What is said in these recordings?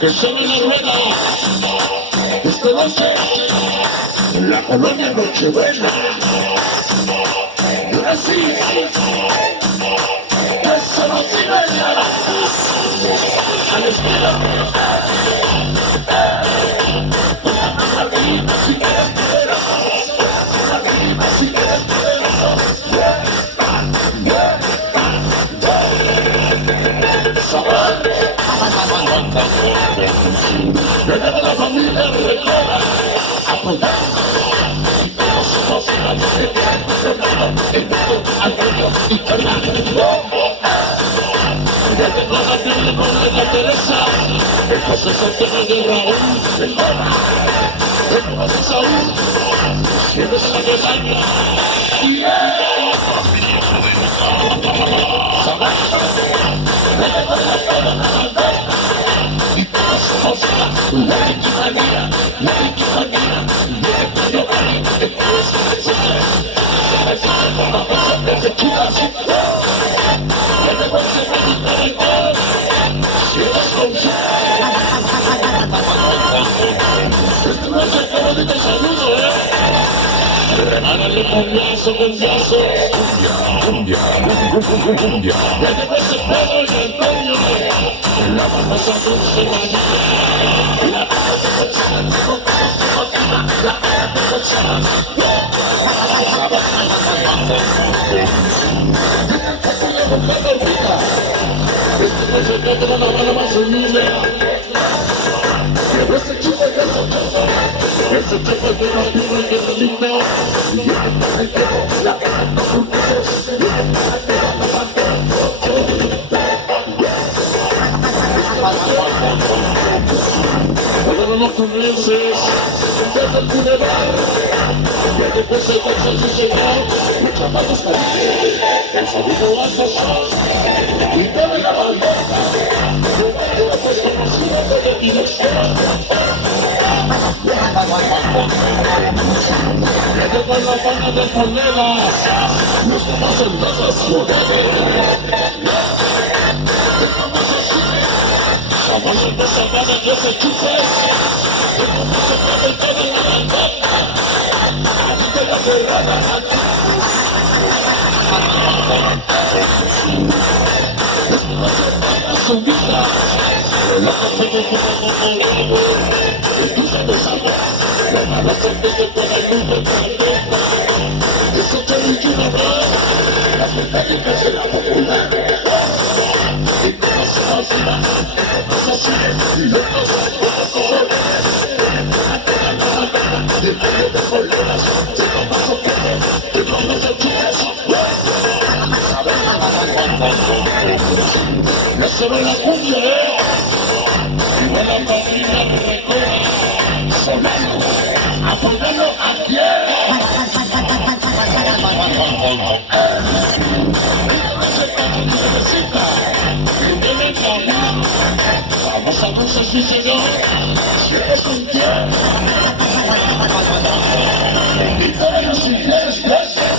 que suene la rueda. Esta noche, en la colonia Nochebuena. Y ahora sí, eso no tiene nada. A la esquina. Arriba si quieres poderoso. Arriba si quieres poderoso. Desde la familia recuerda apoyar y todos somos iguales de el mundo al medio y cargar desde la piel con la Teresa el José Santiago de Raúl de Lora el José Saúl siempre se la guerra y y todos somos la equivalía, yo cariño, después de chicas, ya te voy a hacer meditar, si eres con esta noche como de te saludo, háganle cumbiazo, cumbia, ya te voy a hacer Pedro y Antonio, la famosa dulce María, la este no se trata de la mano más humilde. Ese chico de ese chico de la tierra que es lindo. Y el dedo, la cara no cumplices. Y el dedo, la parte. Cuando no comiences, desde el bulevar, ya después el coche se llegó, mucha más está el sonido hace show, y toda la bandera, yo bailo pues como si no te dirección. Ya llegó la banda de Polelas, los famosos lejos poderes. Vamos a empezar a ver los enchufes. Vamos a empezar toda la bandera. Aquí de la ferrada. Subida. La gente que como moreno. El dulce de sabor. La gente que pone el mundo caliente. Eso te dice una vez. Las mecánicas de la popular. Y como se nos iba. Y locos, de pollo de poleras, de tomazo de todos los chicos. Ya se ve la cumbia, igual la familia me recorre, sonando, apoyando a pie. Vamos a ver si señor, si eres con quién. Y todos si quieres crecer.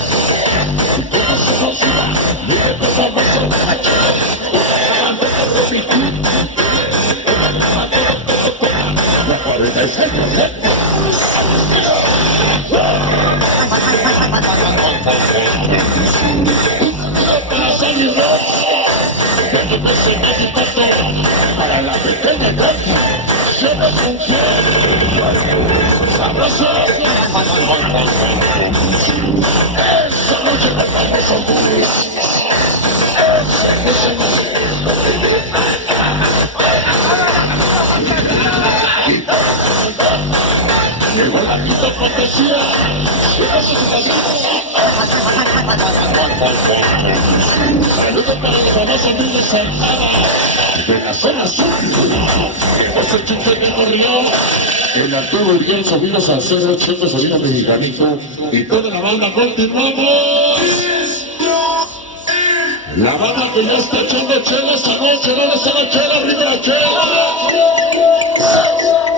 Y todos se consigan, y empezamos a hacer. La 46%. Para la pequeña casa, siempre con quién. Sabroso. Esa noche nos vamos a morir. Ese llegó la quinta cortesía. Saludos para los famosos niños Santana de la zona sur. José Chuche de Corrión, el Arturo Uriel, Sonido Salcedo, Checo, Sonido Mexicanito y toda la banda. Continuamos. La banda que ya está echando chela esta noche. ¿Dónde está la chela? ¡Arriba la chela!